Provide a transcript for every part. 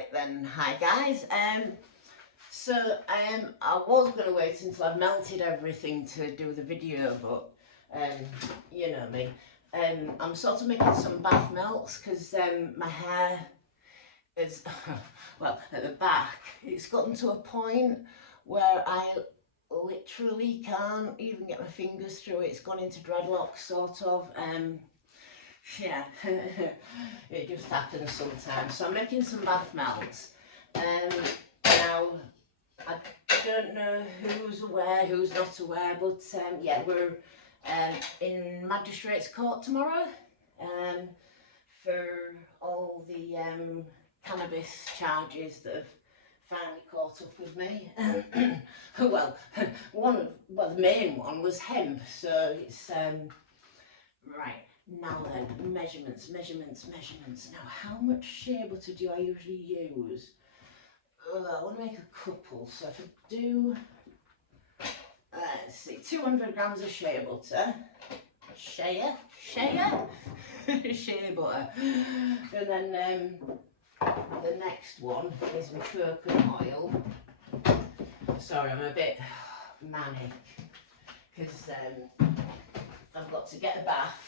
Right then, hi guys. So I was going to wait until I've melted everything to do the video, but you know me. I'm sort of making some bath melts because my hair is, well, at the back, it's gotten to a point where I literally can't even get my fingers through it. It's gone into dreadlocks, sort of. Yeah, it just happens sometimes. So I'm making some bath melts. Now, I don't know who's aware, who's not aware, but yeah, we're in Magistrates Court tomorrow for all the cannabis charges that have finally caught up with me. Well, the main one was hemp, so it's right. Now then, measurements. Now, how much shea butter do I usually use? I want to make a couple, so if I do, let's see, 200 grams of shea butter. Shea butter. And then the next one is my coconut oil. Sorry, I'm a bit manic because I've got to get a bath,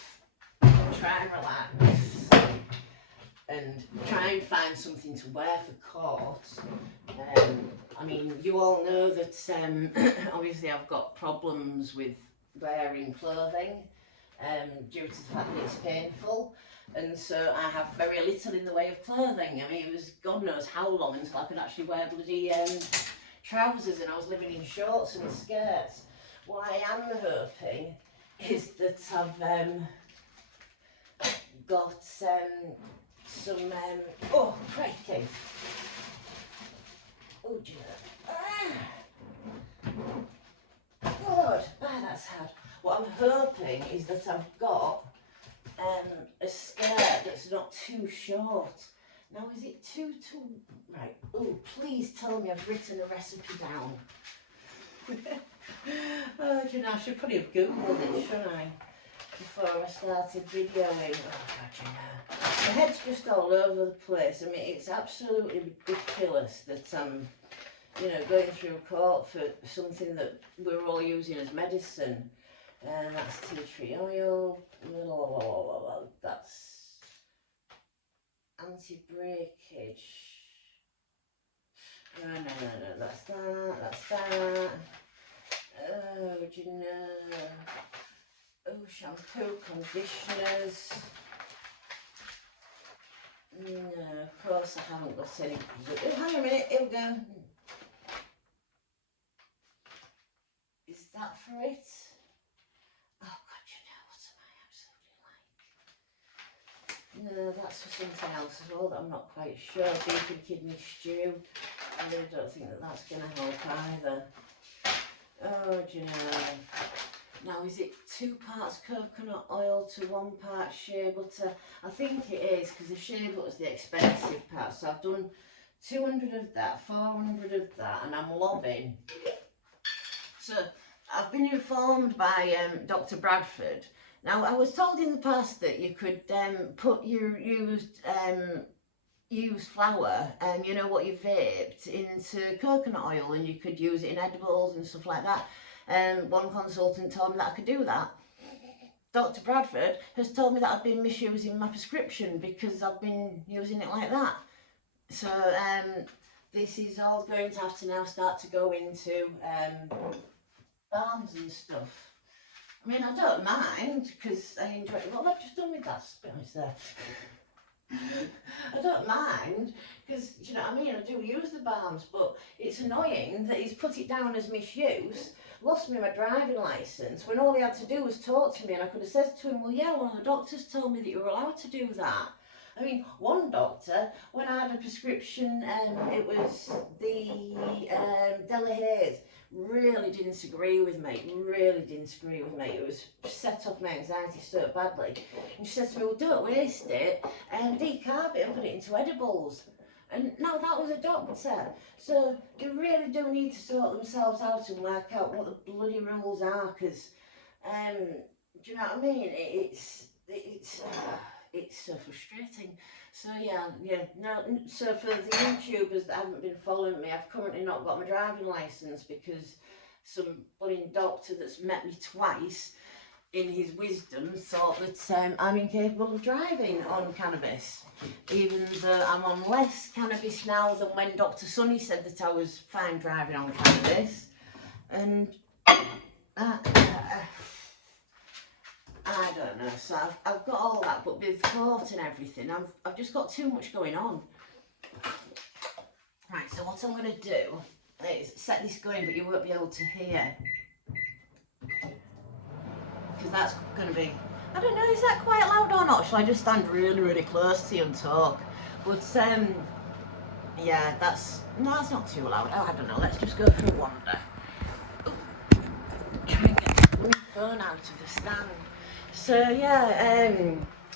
try and relax, and try and find something to wear for court. I mean, you all know that obviously I've got problems with wearing clothing due to the fact that it's painful, and so I have very little in the way of clothing. I mean, it was God knows how long until I could actually wear bloody trousers, and I was living in shorts and skirts. What I am hoping is that I've got some oh crikey, oh dear, God, that's hard. What I'm hoping is that I've got a skirt that's not too short. Now, is it too right? Oh, please tell me I've written a recipe down. Oh, you know, I should probably have googled it, shouldn't I, before I started videoing. Oh God, you know, my head's just all over the place. I mean, it's absolutely ridiculous that I'm, you know, going through court for something that we're all using as medicine. And that's tea tree oil. That's anti-breakage. No, that's that. Oh, do you know? Oh, shampoo, conditioners. No, of course I haven't got any. Oh, hang on a minute, here we go. Is that for it? Oh God, you know, what am I absolutely like? No, that's for something else as well that I'm not quite sure. Beef and kidney stew. I really don't think that that's going to help either. Oh, do you know? Now, is it 2 parts coconut oil to 1 part shea butter? I think it is, because the shea butter is the expensive part. So I've done 200 of that, 400 of that, and I'm loving. So I've been informed by Dr. Bradford. Now, I was told in the past that you could put your used flour, you know, what you vaped, into coconut oil, and you could use it in edibles and stuff like that. One consultant told me that I could do that. Dr. Bradford has told me that I've been misusing my prescription because I've been using it like that. So this is all going to have to now start to go into balms and stuff. I mean, I don't mind because I enjoy it. What have I just done with that? To be honest, there. I don't mind because, you know what I mean, I do use the balms, but it's annoying that he's put it down as misuse, lost me my driving licence when all he had to do was talk to me, and I could have said to him, well, yeah, well, the doctors told me that you were allowed to do that. I mean, one doctor, when I had a prescription, it was the Delahaye, really didn't agree with me, It was set off my anxiety so badly. And she said to me, well, don't waste it, decarb it and put it into edibles. And now that was a doctor. So they really do need to sort themselves out and work out what the bloody rules are, because, do you know what I mean? it's so frustrating. So yeah, no, so for the YouTubers that haven't been following me, I've currently not got my driving licence because some bloody doctor that's met me twice in his wisdom thought that I'm incapable of driving on cannabis, even though I'm on less cannabis now than when Dr. Sunny said that I was fine driving on cannabis. And I don't know, so I've got all that, but with court and everything, I've just got too much going on. Right, so what I'm going to do is set this going, but you won't be able to hear, because that's going to be, I don't know, is that quite loud or not? Shall I just stand really, really close to you and talk? But, yeah, that's not too loud. Oh, I don't know, let's just go for a wander. Try and get my phone out of the stand. So yeah,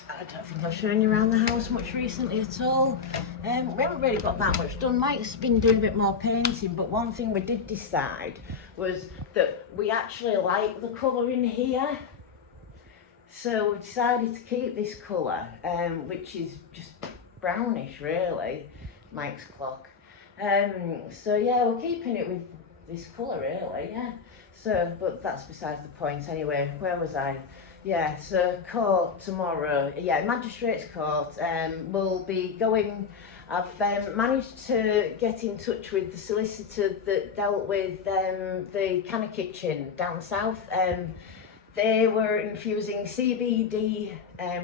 I don't think I've shown you around the house much recently at all. We haven't really got that much done. Mike's been doing a bit more painting, but one thing we did decide was that we actually like the colour in here. So we decided to keep this colour, which is just brownish really, Mike's clock. So yeah, we're keeping it with this colour really, yeah. So, but that's besides the point anyway. Where was I? Yeah, so court tomorrow. Yeah, magistrates court. We'll be going. I've managed to get in touch with the solicitor that dealt with the Canna Kitchen down south. They were infusing CBD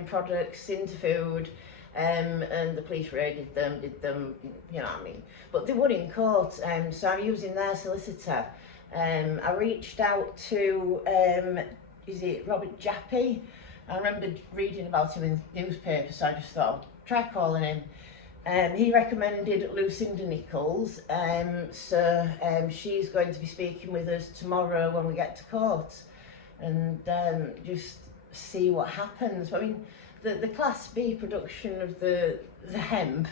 products into food, and the police raided them, did them, you know what I mean. But they were in court, so I'm using their solicitor. I reached out to, is it Robert Jappy? I remember reading about him in the newspaper, so I just thought I'll try calling him. He recommended Lucinda Nichols, so she's going to be speaking with us tomorrow when we get to court, and just see what happens. I mean, the Class B production of the hemp,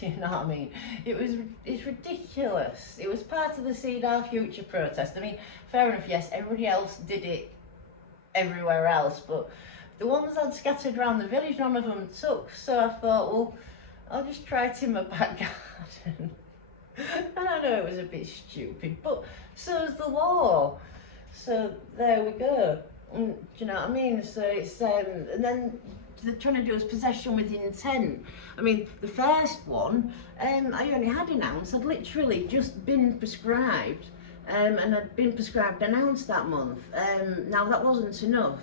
you know what I mean? It's ridiculous. It was part of the Seed Our Future protest. I mean, fair enough, yes, everybody else did it everywhere else, but the ones I'd scattered around the village, none of them took. So I thought, well, I'll just try it in my back garden. And I know it was a bit stupid, but so is the law. So there we go. Do you know what I mean? So it's and then they're trying to do is possession with intent. I mean, the first one, I only had an ounce. I'd literally just been prescribed, and I'd been prescribed an ounce that month. Now that wasn't enough.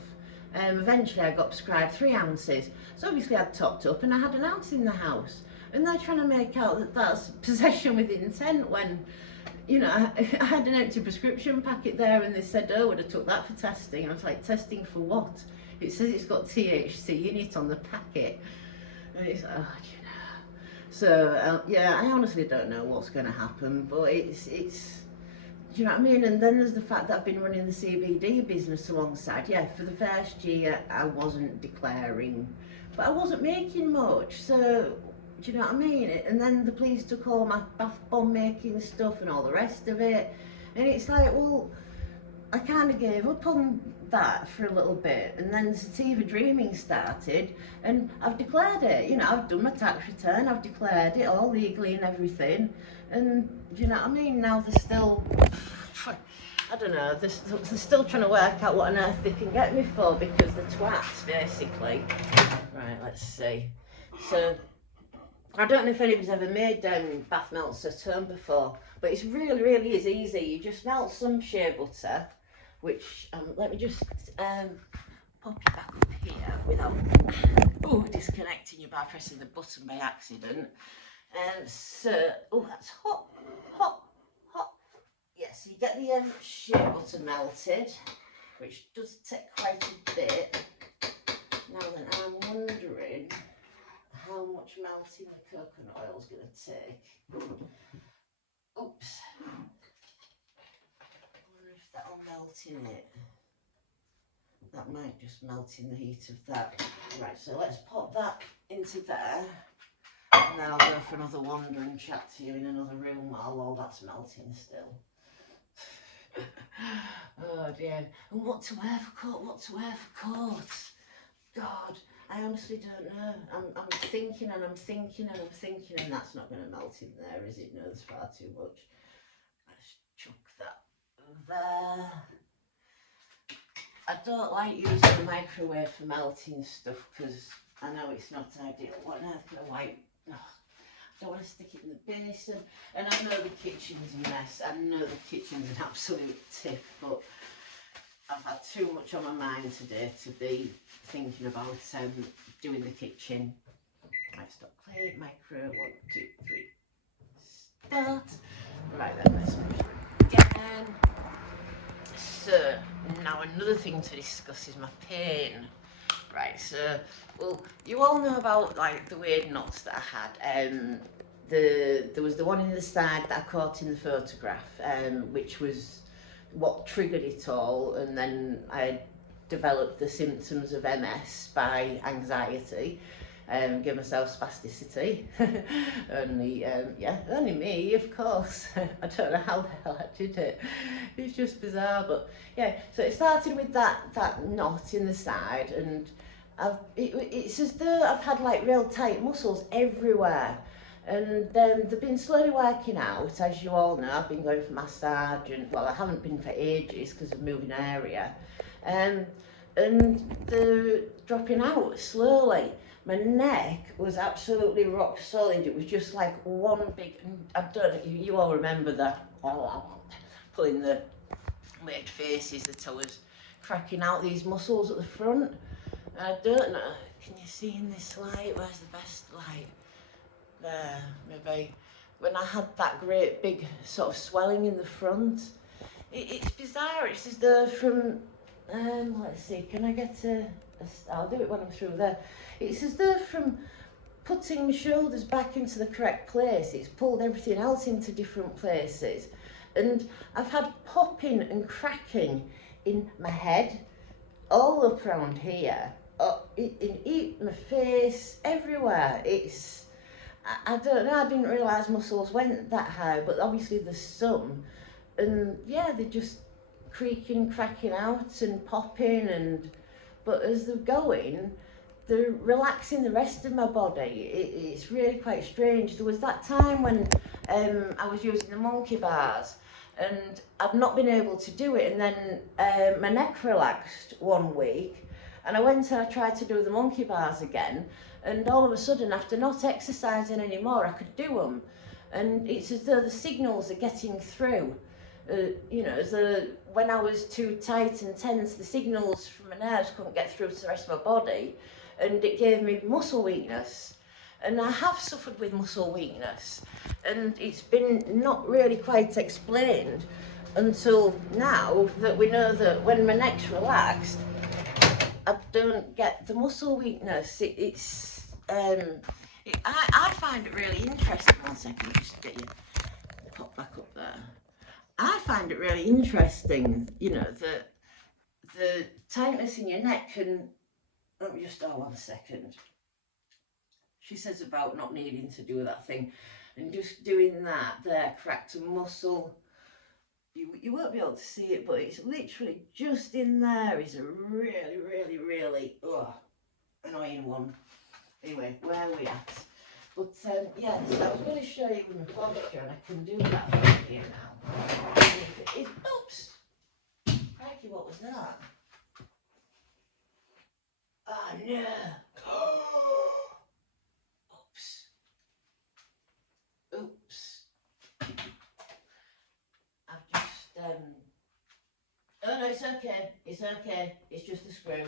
Eventually I got prescribed 3 ounces. So obviously I'd topped up and I had an ounce in the house. And they're trying to make out that that's possession with intent when, you know, I had an empty prescription packet there and they said, oh, would have took that for testing. And I was like, testing for what? It says it's got THC in it on the packet. And it's, oh, you know. So, yeah, I honestly don't know what's going to happen, but it's, do you know what I mean? And then there's the fact that I've been running the CBD business alongside. Yeah, for the first year, I wasn't declaring, but I wasn't making much. So, do you know what I mean? And then the police took all my bath bomb making stuff and all the rest of it. And it's like, well, I kind of gave up on that for a little bit. And then the sativa dreaming started and I've declared it. You know, I've done my tax return, I've declared it all legally and everything. And do you know what I mean? Now they're still, I don't know, they're still trying to work out what on earth they can get me for because they're twats, basically. Right, let's see. So, I don't know if anybody's ever made bath melts at home before, but it's really, really is easy. You just melt some shea butter, which, let me just pop you back up here without disconnecting you by pressing the button by accident. So, oh, that's hot, hot, hot. Yeah, so you get the shea butter melted, which does take quite a bit. Now then, I'm wondering how much melting the coconut oil is going to take. Oops. I wonder if that'll melt in it. That might just melt in the heat of that. Right, so let's pop that into there. And then I'll go for another wander and chat to you in another room while all that's melting still. Oh dear. And what to wear for court? What to wear for court? God. I honestly don't know. I'm thinking and I'm thinking and I'm thinking, and that's not going to melt in there, is it? No, there's far too much. Let's chuck that there. I don't like using the microwave for melting stuff because I know it's not ideal. What on earth can I wipe? Oh, I don't want to stick it in the basin. And I know the kitchen's a mess. I know the kitchen's an absolute tip, but I've had too much on my mind today to be thinking about doing the kitchen. Right, stop play, micro, 1, 2, 3, start. Right then, let's measure again. So, now another thing to discuss is my pain. Right, so, well, you all know about like the weird knots that I had. There was the one in the side that I caught in the photograph, which was what triggered it all, and then I developed the symptoms of MS by anxiety. Give myself spasticity. Only me, of course. I don't know how the hell I did it. It's just bizarre, but yeah. So it started with that knot in the side, and it's as though I've had like real tight muscles everywhere. And they've been slowly working out, as you all know. I've been going for massage, and well, I haven't been for ages because of moving area, and they're dropping out slowly. My neck was absolutely rock solid. It was just like one big, I don't know, you all remember that, pulling the weird faces that I was cracking out these muscles at the front. I don't know, can you see in this light? Where's the best light? There, maybe. When I had that great big sort of swelling in the front. It's bizarre, it's as though from, let's see, can I get I'll do it when I'm through there. It's as though from putting my shoulders back into the correct place, it's pulled everything else into different places. And I've had popping and cracking in my head, all up around here, in my face, everywhere. I don't know, I didn't realise muscles went that high, but obviously there's some. And yeah, they're just creaking, cracking out and popping, but as they're going, they're relaxing the rest of my body. It's really quite strange. There was that time when I was using the monkey bars and I'd not been able to do it, and then my neck relaxed one week, and I went and I tried to do the monkey bars again, and all of a sudden, after not exercising anymore, I could do them. And it's as though the signals are getting through. When I was too tight and tense, the signals from my nerves couldn't get through to the rest of my body, and it gave me muscle weakness. And I have suffered with muscle weakness, and it's been not really quite explained until now that we know that when my neck's relaxed, I don't get the muscle weakness. I find it really interesting. 1 second, just get you pop back up there. I find it really interesting, the tightness in your neck can, let me just, 1 second. She says about not needing to do that thing, and just doing that there cracked a muscle. You won't be able to see it, but it's literally just in there is a really, really, really annoying one. Anyway, where are we at? But yeah, so I was going to show you my posture, and I can do that from here now. Oops! Crikey, what was that? Oh no! Oops. I've just oh no, it's okay. It's okay. It's just a screw.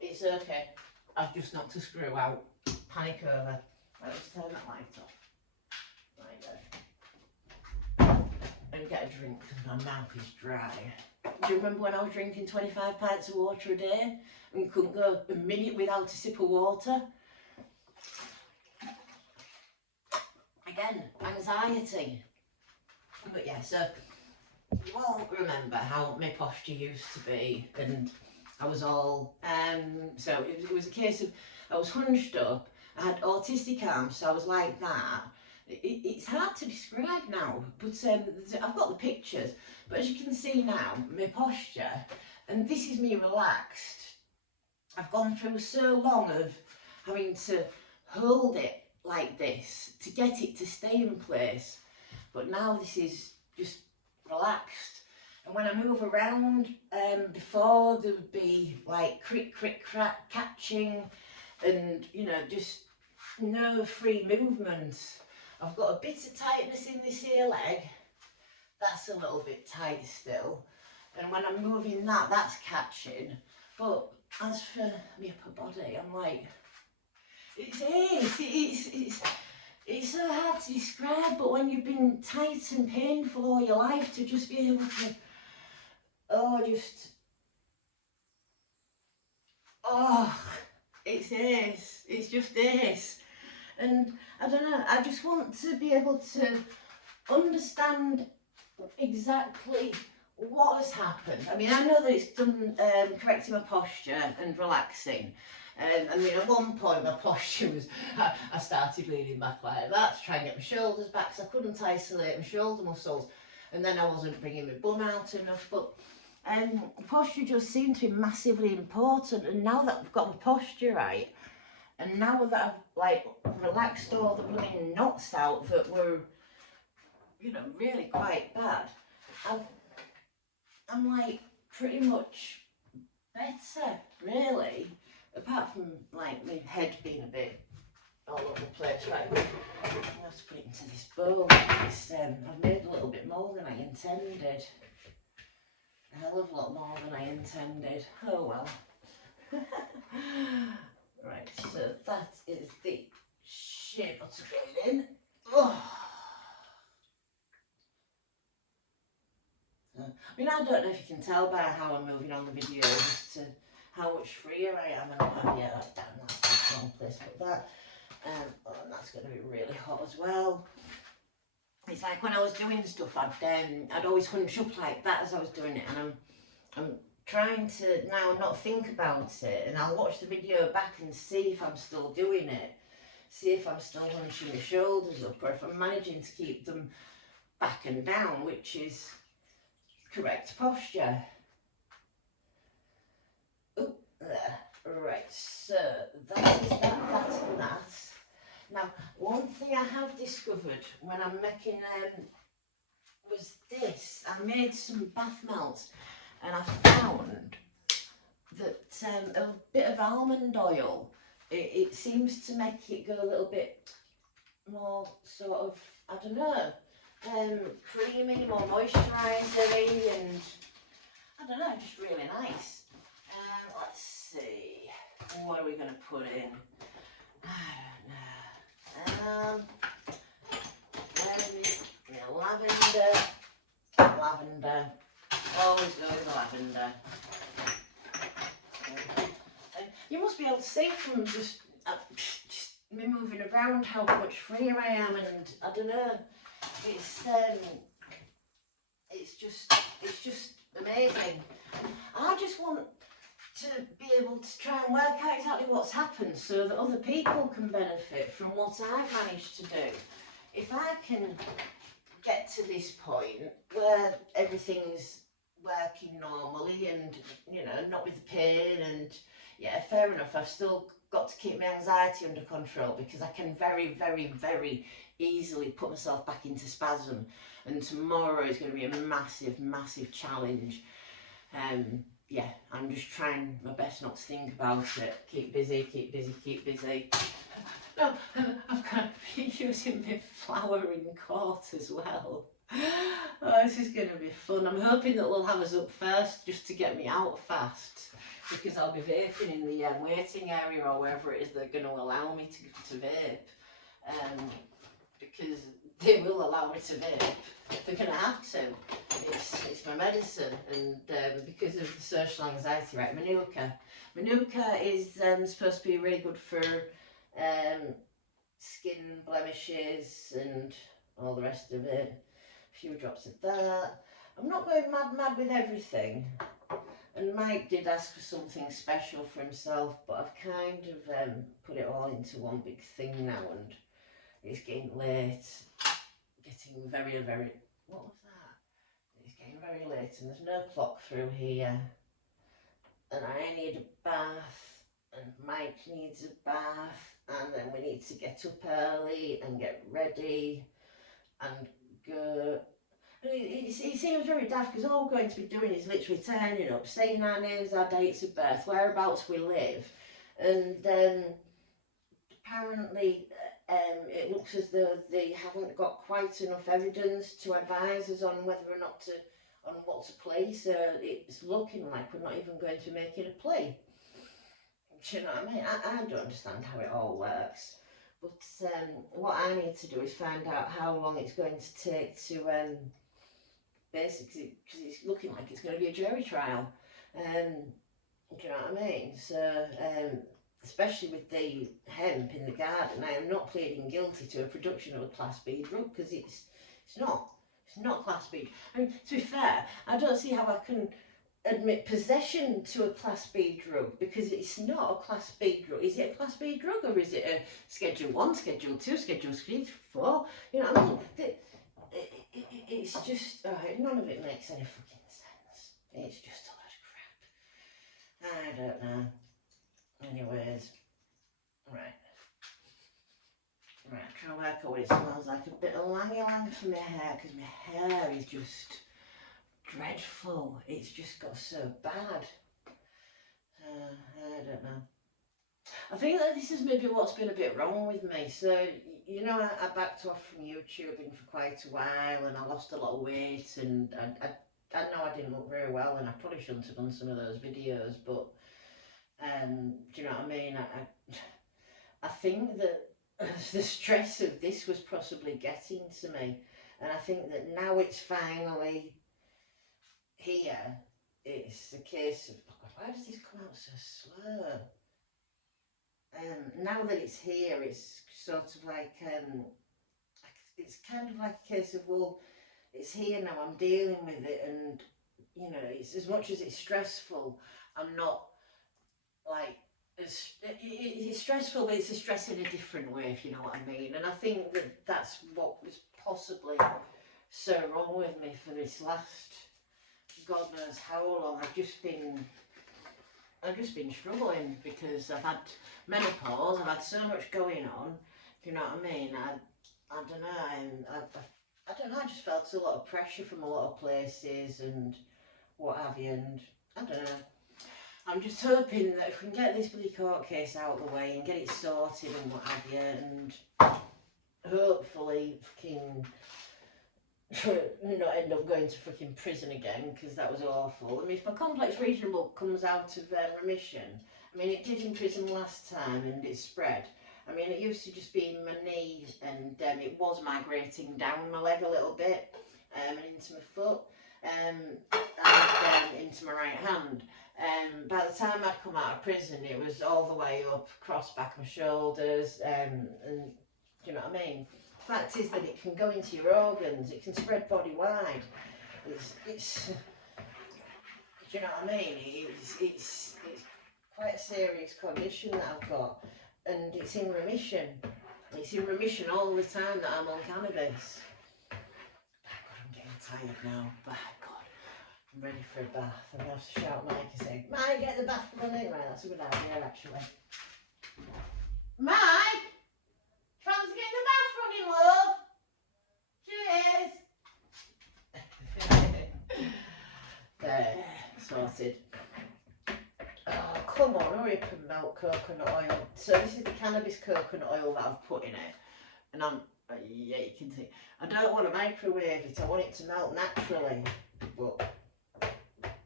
It's okay. I've just knocked a screw out. Panic over. Right, let's turn that light off. Right there. And get a drink because my mouth is dry. Do you remember when I was drinking 25 pints of water a day and couldn't go a minute without a sip of water? Again, anxiety. But yeah, so you all remember how my posture used to be, and I was all, so it was a case of, I was hunched up, I had autistic arms, so I was like that. It's hard to describe now, but I've got the pictures, but as you can see now, my posture, and this is me relaxed, I've gone through so long of having to hold it like this to get it to stay in place, but now this is just relaxed. And when I move around, before there would be like crick, crick, crack, catching, and you know, just no free movement. I've got a bit of tightness in this here leg, that's a little bit tight still, and when I'm moving that, that's catching. But as for my upper body, I'm like, it's so hard to describe, but when you've been tight and painful all your life, to just be able to, it's ace, it's just ace. And I don't know, I just want to be able to understand exactly what has happened. I mean, I know that it's done correcting my posture and relaxing. I mean, at one point my posture was, I started leaning back like that to try and get my shoulders back, so I couldn't isolate my shoulder muscles, and then I wasn't bringing my bum out enough. But posture just seemed to be massively important, and now that I've got my posture right, and now that I've like relaxed all the blooming knots out that were, you know, really quite bad, I'm like pretty much better, really. Apart from like my head being a bit all over the place. Right, I have to put it into this bowl. I've made a little bit more than I intended. A hell of a lot more than I intended. Oh well. Right, so that is the shea butter going in. Oh. I mean, I don't know if you can tell by how I'm moving on the video as to how much freer I am, and yeah, damn, that's the wrong place to put that. And that's going to be really hot as well. It's like when I was doing stuff, I'd always hunch up like that as I was doing it, and I'm trying to now not think about it, and I'll watch the video back and see if I'm still doing it, see if I'm still hunching the shoulders up, or if I'm managing to keep them back and down, which is correct posture. Oh, there. Right, so that is that. Now, one thing I have discovered when I'm making was this. I made some bath melts, and I found that a bit of almond oil, it seems to make it go a little bit more sort of, I don't know, creamy, more moisturising, and I don't know, just really nice. Let's see, what are we going to put in? I don't know. Lavender. Always go with lavender. You must be able to see from just me moving around how much freer I am, and I don't know. It's just amazing. I just want to be able to try and work out exactly what's happened so that other people can benefit from what I've managed to do. If I can get to this point where everything's working normally and, you know, not with the pain, and yeah, fair enough, I've still got to keep my anxiety under control because I can very, very, very easily put myself back into spasm, and tomorrow is going to be a massive, massive challenge. Yeah, I'm just trying my best not to think about it. Keep busy, keep busy, keep busy. No, I've got to be using my flouring quart as well. Oh, this is going to be fun. I'm hoping that they'll have us up first just to get me out fast, because I'll be vaping in the waiting area or wherever it is they're going to allow me to vape. Because they will allow me to vape. They're going to have to. It's my medicine, and because of the social anxiety, right? Manuka. Manuka is supposed to be really good for skin blemishes and all the rest of it. A few drops of that. I'm not going mad with everything. And Mike did ask for something special for himself, but I've kind of put it all into one big thing now, and it's getting late. Getting very, very... What was that? It's getting very late, and there's no clock through here. And I need a bath. and Mike needs a bath, and then we need to get up early and get ready and go. And it seems very daft because all we're going to be doing is literally turning up, saying our names, our dates of birth, whereabouts we live, and apparently it looks as though they haven't got quite enough evidence to advise us on whether or not to, on what to play. So it's looking like we're not even going to make it a play. Do you know what I mean? I don't understand how it all works. But what I need to do is find out how long it's going to take to basically, because it's looking like it's going to be a jury trial. Do you know what I mean? So, especially with the hemp in the garden, I am not pleading guilty to a production of a Class B drug because it's not Class B. I mean, to be fair, I don't see how I can admit possession to a Class B drug because it's not a Class B drug. Is it a Class B drug or is it a Schedule 1, Schedule 2, Schedule 3, 4? You know what I mean? It's just, none of it makes any fucking sense. It's just a lot of crap. I don't know. Anyways, right, trying to work out what it smells like. A bit of Lang Lang for my hair because my hair is just dreadful. It's just got so bad. I don't know. I think that this is maybe what's been a bit wrong with me. So, you know, I backed off from YouTubing for quite a while and I lost a lot of weight and I know I didn't look very well and I probably shouldn't have done some of those videos, but do you know what I mean? I think that the stress of this was possibly getting to me, and I think that now it's finally here. It's a case of, why does this come out so slow? Now that it's here, it's sort of like it's kind of like a case of, well, it's here now. I'm dealing with it, and you know, it's as much as it's stressful. I'm not like it's stressful, but it's a stress in a different way, if you know what I mean. And I think that that's what was possibly so wrong with me for this last God knows how long. I've just been struggling because I've had menopause. I've had so much going on. Do you know what I mean? I don't know. I don't know. I just felt a lot of pressure from a lot of places and what have you. And I don't know. I'm just hoping that if we can get this bloody court case out of the way and get it sorted and what have you, and hopefully fucking not end up going to fucking prison again because that was awful. I mean, if my complex regional comes out of remission, I mean, it did in prison last time and it spread. I mean, it used to just be in my knee and it was migrating down my leg a little bit and into my foot and into my right hand. By the time I'd come out of prison, it was all the way up, across back my shoulders, and do you know what I mean? The fact is that it can go into your organs, it can spread body wide. It's do you know what I mean? It's quite a serious condition that I've got, and it's in remission. It's in remission all the time that I'm on cannabis. By God, I'm getting tired now. By God. I'm ready for a bath. I'm going to have to shout Mike and say, Mike, get the bath running. Right, that's a good idea, actually. Mike! Fancy getting the bath running, love? Cheers! There, sorted. Oh, come on, hurry up and melt coconut oil. So this is the cannabis coconut oil that I've put in it. And yeah, you can see. I don't want to microwave it. I want it to melt naturally. But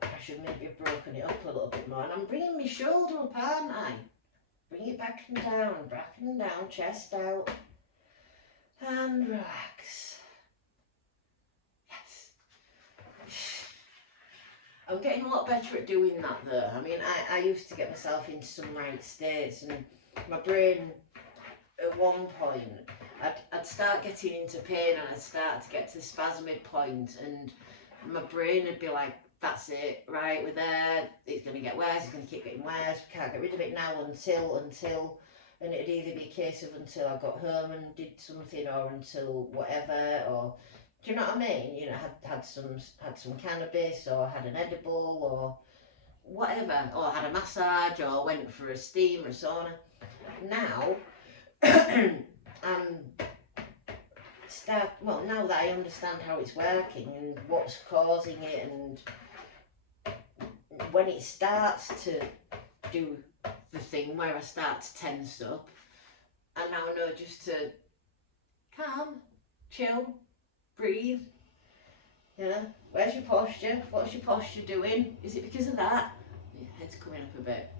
I should maybe have broken it up a little bit more. And I'm bringing my shoulder up, aren't I? Bring it back and down, chest out. And relax. Yes. I'm getting a lot better at doing that though. I mean, I used to get myself into some right states and my brain, at one point, I'd start getting into pain and I'd start to get to the spasmid point and my brain would be like, that's it, right, we're there, it's going to get worse, it's going to keep getting worse, we can't get rid of it now until, and it'd either be a case of until I got home and did something or until whatever, or, do you know what I mean, you know, had some cannabis or had an edible or whatever, or had a massage, or went for a steam or a sauna. Now, now that I understand how it's working and what's causing it, and when it starts to do the thing where I start to tense up, I now know just to calm, chill, breathe. Where's your posture? What's your posture doing? Is it because of that? Your head's coming up a bit.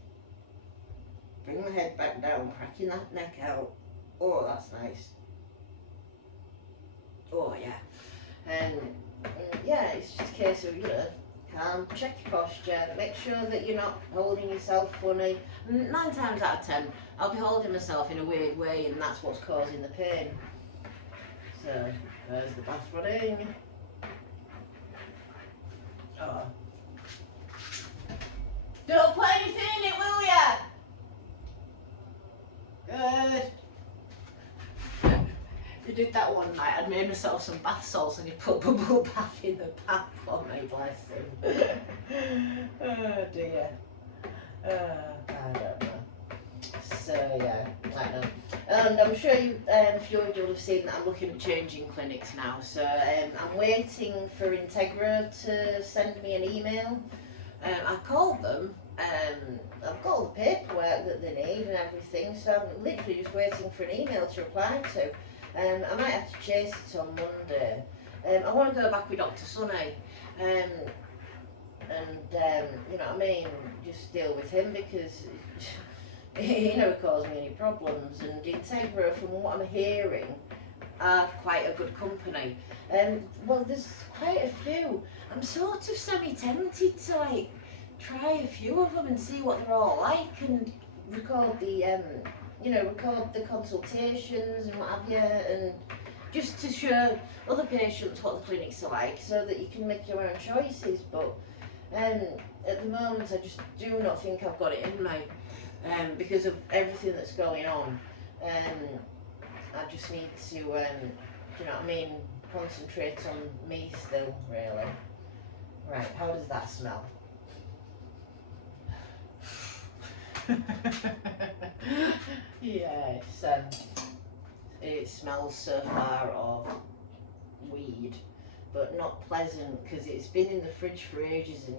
Bring my head back down, cracking that neck out. Oh, that's nice. Oh, yeah. And yeah, it's just a case of, calm, check your posture, make sure that you're not holding yourself funny. 9 times out of 10, I'll be holding myself in a weird way, and that's what's causing the pain. So, there's the bath running. Oh. Don't put anything in it, will ya? Good. You did that one night. I'd made myself some bath salts and you put bubble bath in the bath for me, bless him. Oh dear. I don't know. So yeah, I know. And I'm sure you, a few of you will have seen that I'm looking at changing clinics now. So I'm waiting for Integra to send me an email. I called them. I've got all the paperwork that they need and everything, so I'm literally just waiting for an email to reply to. I might have to chase it on Monday. I want to go back with Dr. Sunny, and you know what I mean, just deal with him, because he never caused me any problems. And Integra, from what I'm hearing, are quite a good company. Well, there's quite a few. I'm sort of semi-tempted to like try a few of them and see what they're all like, and record the record the consultations and what have you, and just to show other patients what the clinics are like, so that you can make your own choices. But at the moment, I just do not think I've got it in me, because of everything that's going on. I just need to, you know what I mean, concentrate on me still, really. Right, how does that smell? Yeah, it smells so far of weed, but not pleasant, because it's been in the fridge for ages, and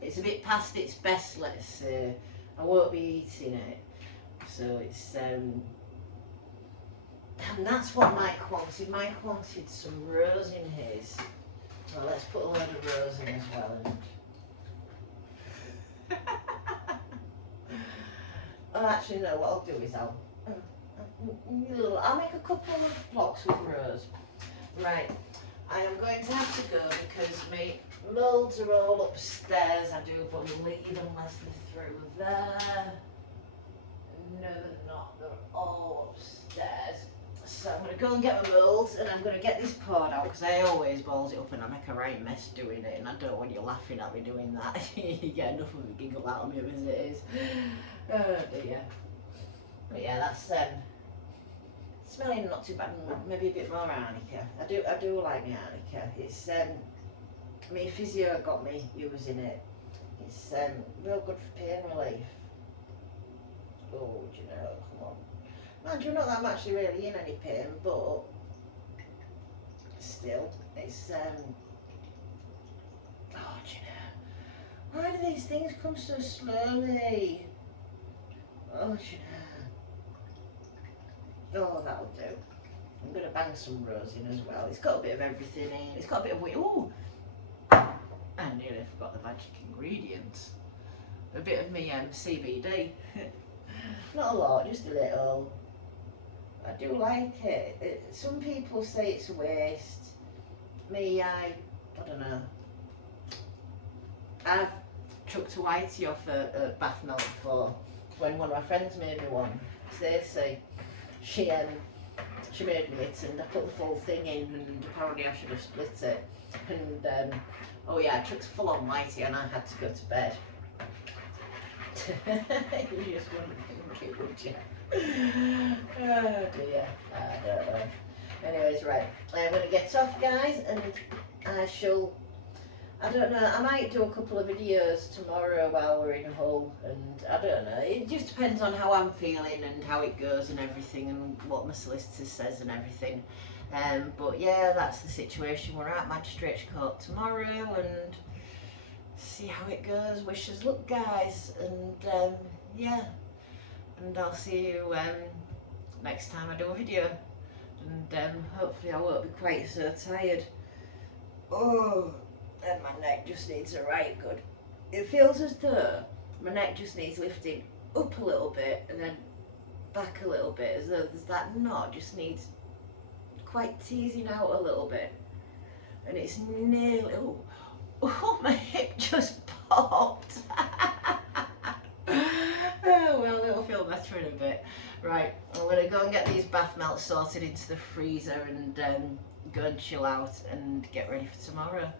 it's a bit past its best, let's say. I won't be eating it, so it's and that's what Mike wanted. Mike wanted some rose in his. Well, let's put a load of rose in as well. Oh, actually, no, what I'll do is I'll make a couple of blocks with rose. Right, I am going to have to go because my moulds are all upstairs. I do believe, unless they're through there. No, they're not. They're all upstairs. So I'm going to go and get my moulds, and I'm going to get this poured out, because I always balls it up and I make a right mess doing it, and I don't want you laughing at me doing that. You get enough of a giggle out of me as it is. Oh dear. But yeah, that's smelling not too bad. Maybe a bit more arnica. I do like my arnica. It's my physio got me using it. It's real good for pain relief. Oh, do you know? Come on. Mind you, not that I'm actually really in any pain, but still, it's oh, do you know? Why do these things come so slowly? Oh, do you know? Oh, that'll do. I'm going to bang some rose in as well. It's got a bit of everything in. It's got a bit of ooh! I nearly forgot the magic ingredients. A bit of me CBD. Not a lot, just a little. I do like it. Some people say it's a waste. Me, I don't know. I've chucked a whitey off a bath melt before, when one of my friends made me one. Stacey, she made me it, and I put the full thing in, and apparently I should have split it. And oh yeah, I chucked a full on whitey, and I had to go to bed. You just wouldn't think it, would you? Oh dear, I don't know. Anyways, right, I'm going to get off, guys, and I shall I don't know, I might do a couple of videos tomorrow while we're in Hull, and I don't know, it just depends on how I'm feeling and how it goes and everything, and what my solicitor says and everything. But yeah, that's the situation we're at. Magistrates Court tomorrow, and see how it goes. Wish us luck, guys, and yeah, and I'll see you next time I do a video, and hopefully I won't be quite so tired. Oh, and my neck just needs a right good. It feels as though my neck just needs lifting up a little bit and then back a little bit, as though there's that knot just needs quite teasing out a little bit, and it's nearly, oh, my hip just popped. Oh well, it'll feel better in a bit. Right, I'm going to go and get these bath melts sorted into the freezer, and go and chill out and get ready for tomorrow.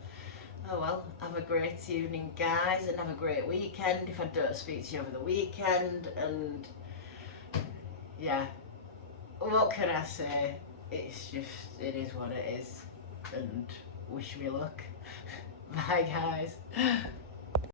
Oh well, have a great evening, guys, and have a great weekend if I don't speak to you over the weekend. And yeah, what can I say? It's just, it is what it is, and wish me luck. Bye, guys.